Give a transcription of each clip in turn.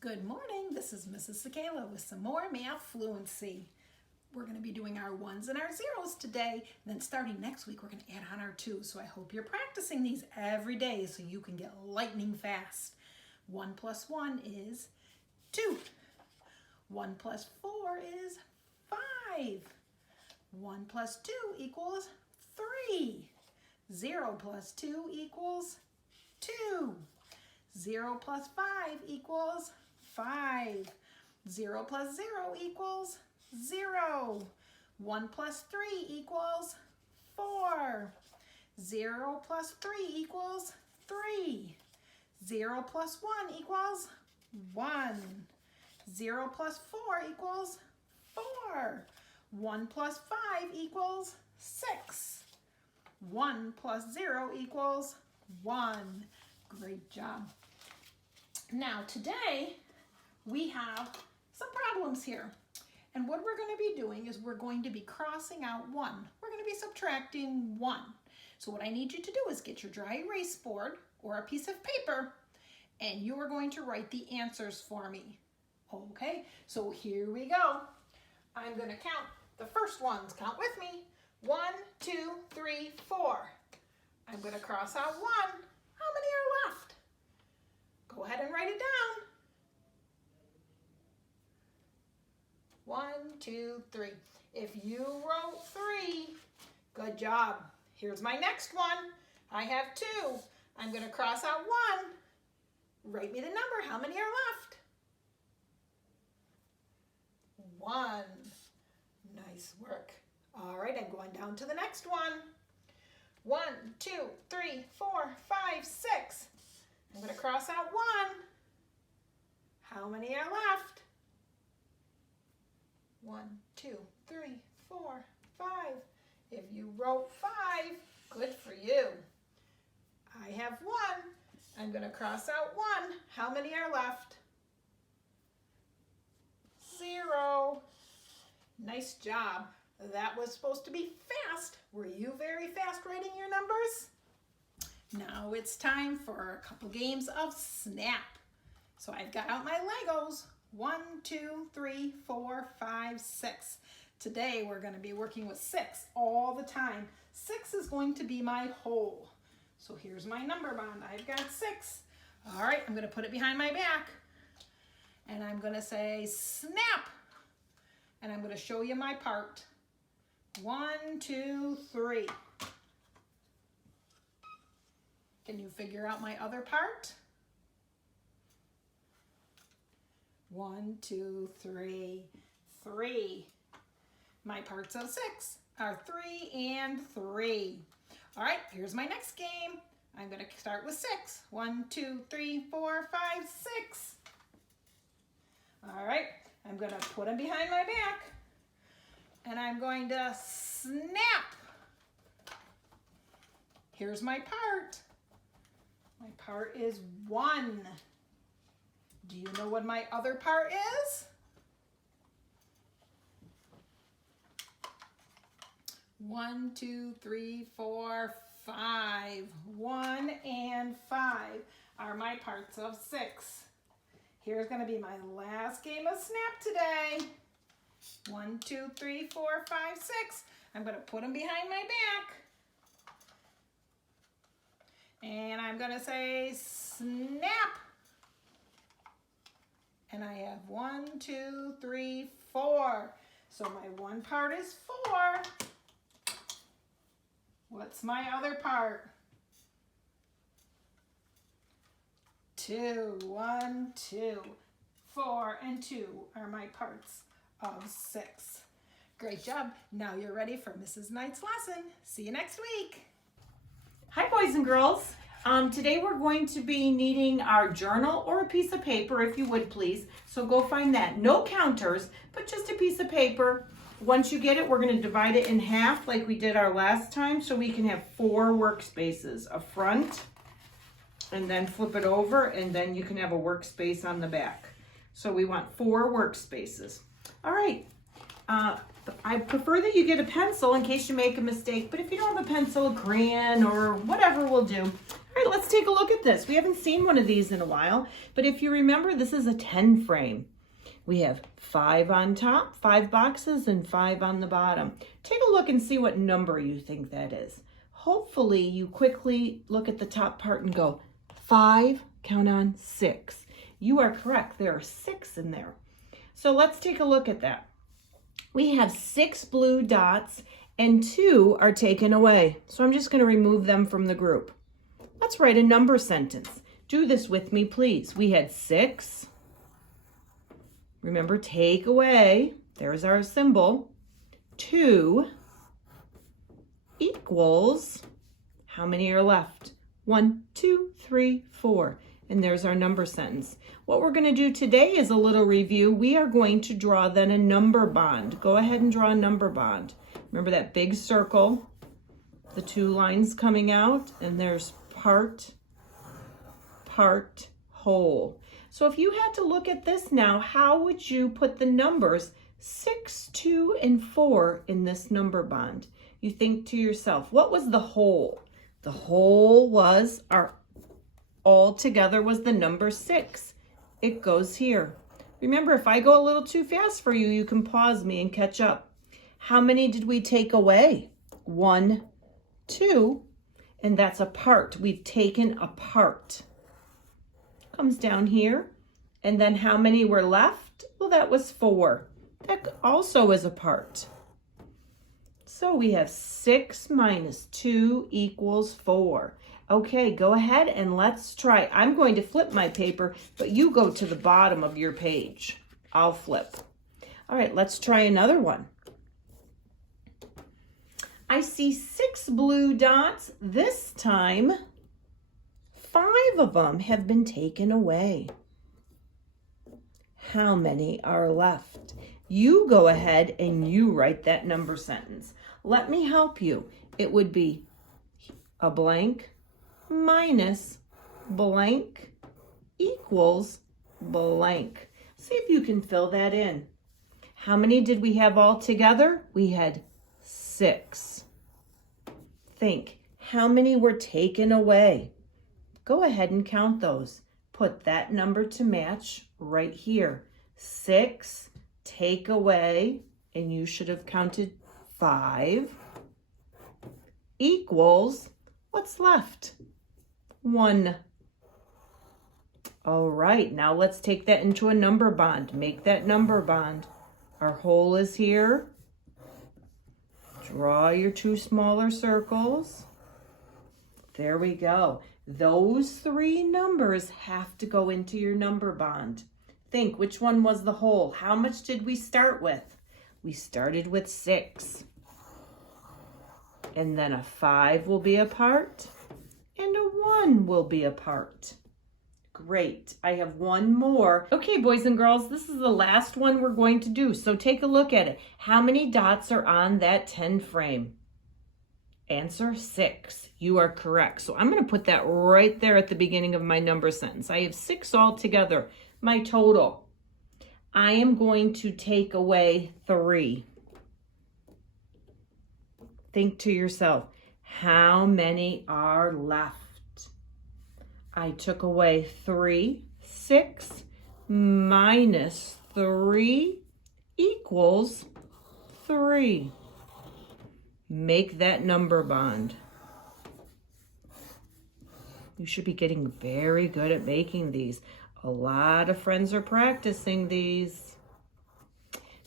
Good morning, this is Mrs. Sakala with some more math fluency. We're going to be doing our ones and our zeros today, and then starting next week we're going to add on our twos. So I hope you're practicing these every day so you can get lightning fast. 1 plus 1 is 2. 1 plus 4 is 5. 1 plus 2 equals 3. 0 plus 2 equals 2. 0 plus 5 equals 5. 0 plus 0 equals 0. 1 plus 3 equals 4. 0 plus 3 equals 3. 0 plus 1 equals 1. 0 plus 4 equals 4. 1 plus 5 equals 6. 1 plus 0 equals 1. Great job. Now today we have some problems here. And what we're going to be doing is we're going to be crossing out 1. We're going to be subtracting 1. So what I need you to do is get your dry erase board or a piece of paper and you are going to write the answers for me. Okay, so here we go. I'm going to count the first ones. Count with me. 1, 2, 3, 4. I'm going to cross out 1. How many are left? Go ahead and write it down. 1, 2, 3. If you wrote 3, good job. Here's my next one. I have 2. I'm going to cross out 1. Write me the number. How many are left? 1. Nice work. All right, I'm going down to the next one. 1, 2, 3, 4, 5, 6. I'm going to cross out 1. How many are left? 1, 2, 3, 4, 5. If you wrote 5, good for you. I have 1. I'm going to cross out 1. How many are left? 0. Nice job. That was supposed to be fast. Were you very fast writing your numbers? Now it's time for a couple games of Snap. So I've got out my Legos. 1, 2, 3, 4, 5, 6. Today we're going to be working with 6 all the time. 6 is going to be my whole. So here's my number bond. I've got 6. All right, I'm going to put it behind my back. And I'm going to say snap. And I'm going to show you my part. 1, 2, 3. Can you figure out my other part? 1, 2, 3, 3. My parts of 6 are 3 and 3. All right, here's my next game. I'm going to start with 6. 1, 2, 3, 4, 5, 6. All right, I'm going to put them behind my back. And I'm going to snap. Here's my part. My part is 1. Do you know what my other part is? 1, 2, 3, 4, 5. 1 and 5 are my parts of 6. Here's going to be my last game of Snap today. 1, 2, 3, 4, 5, 6. I'm going to put them behind my back. And I'm going to say snap. And I have 1, 2, 3, 4. So my one part is 4. What's my other part? 2. 1, 2. 4 and 2 are my parts of 6. Great job. Now you're ready for Mrs. Knight's lesson. See you next week. Hi, boys and girls. Today we're going to be needing our journal or a piece of paper, if you would please. So go find that. No counters, but just a piece of paper. Once you get it, we're going to divide it in half like we did our last time so we can have 4 workspaces. A front, and then flip it over, and then you can have a workspace on the back. So we want 4 workspaces. All right. I prefer that you get a pencil in case you make a mistake, but if you don't have a pencil, a crayon, or whatever will do. All All right, let's take a look at this. We haven't seen one of these in a while, but if you remember, this is a 10 frame. We have 5 on top, 5 boxes, and 5 on the bottom. Take a look and see what number you think that is. Hopefully, you quickly look at the top part and go, 5, count on 6. You are correct. There are 6 in there. So let's take a look at that. We have 6 blue dots and 2 are taken away. So I'm just going to remove them from the group. Let's write a number sentence. Do this with me, please. We had 6. Remember, take away. There's our symbol. 2 equals, how many are left? 1, 2, 3, 4. And there's our number sentence. What we're going to do today is a little review. We are going to draw then a number bond. Go ahead and draw a number bond. Remember that big circle, the 2 lines coming out, and there's part, whole. So if you had to look at this now, how would you put the numbers 6, 2, and 4 in this number bond? You think to yourself, what was the whole? The whole was all together was the number 6. It goes here. Remember, if I go a little too fast for you, you can pause me and catch up. How many did we take away? 1, 2, and that's a part. We've taken a part. Comes down here. And then how many were left? Well, that was 4. That also is a part. So we have 6 minus 2 equals 4. Okay, go ahead and let's try. I'm going to flip my paper, but you go to the bottom of your page. I'll flip. All right, let's try another one. I see 6 blue dots. This time, 5 of them have been taken away. How many are left? You go ahead and you write that number sentence. Let me help you. It would be a blank minus blank equals blank. See if you can fill that in. How many did we have all together? We had 6. Think, how many were taken away? Go ahead and count those. Put that number to match right here. 6, take away, and you should have counted 5, equals, what's left? 1. All right, now let's take that into a number bond. Make that number bond. Our whole is here. Draw your 2 smaller circles. There we go. Those 3 numbers have to go into your number bond. Think, which one was the whole? How much did we start with? We started with 6. And then a 5 will be a part, and a 1 will be a part. Great. I have one more. Okay, boys and girls, this is the last one we're going to do. So take a look at it. How many dots are on that 10 frame? Answer 6. You are correct. So I'm going to put that right there at the beginning of my number sentence. I have 6 altogether. My total. I am going to take away 3. Think to yourself, how many are left? I took away 3. 6 minus 3 equals 3. Make that number bond. You should be getting very good at making these. A lot of friends are practicing these.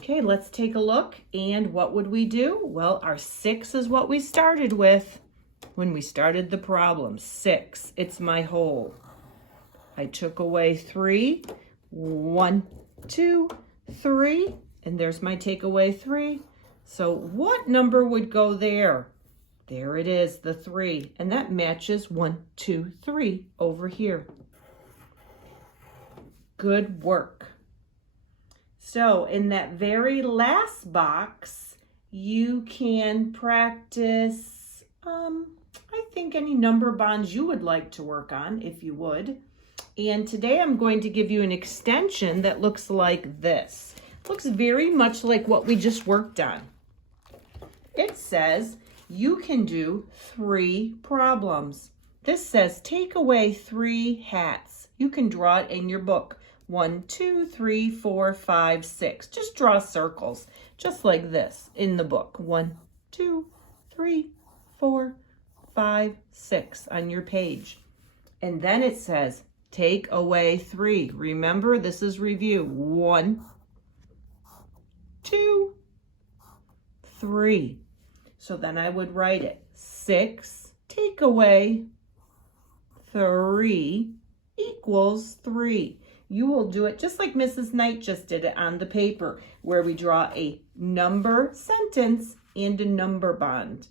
Okay, let's take a look. And what would we do? Well, our 6 is what we started with when we started the problem. 6, it's my whole. I took away 3. 1, 2, 3. And there's my takeaway 3. So what number would go there? There it is, the 3. And that matches 1, 2, 3 over here. Good work. So in that very last box, you can practice, I think any number bonds you would like to work on, if you would. And today I'm going to give you an extension that looks like this. Looks very much like what we just worked on. It says you can do 3 problems. This says take away 3 hats. You can draw it in your book. 1, 2, 3, 4, 5, 6. Just draw circles, just like this in the book. 1, 2, 3, 4, 5, 6 on your page. And then it says take away 3. Remember, this is review. 1, 2, 3. So then I would write it. 6 take away 3 equals 3. You will do it just like Mrs. Knight just did it on the paper, where we draw a number sentence and a number bond.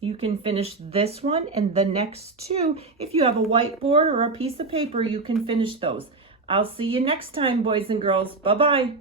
You can finish this one and the next 2. If you have a whiteboard or a piece of paper, you can finish those. I'll see you next time, boys and girls. Bye-bye.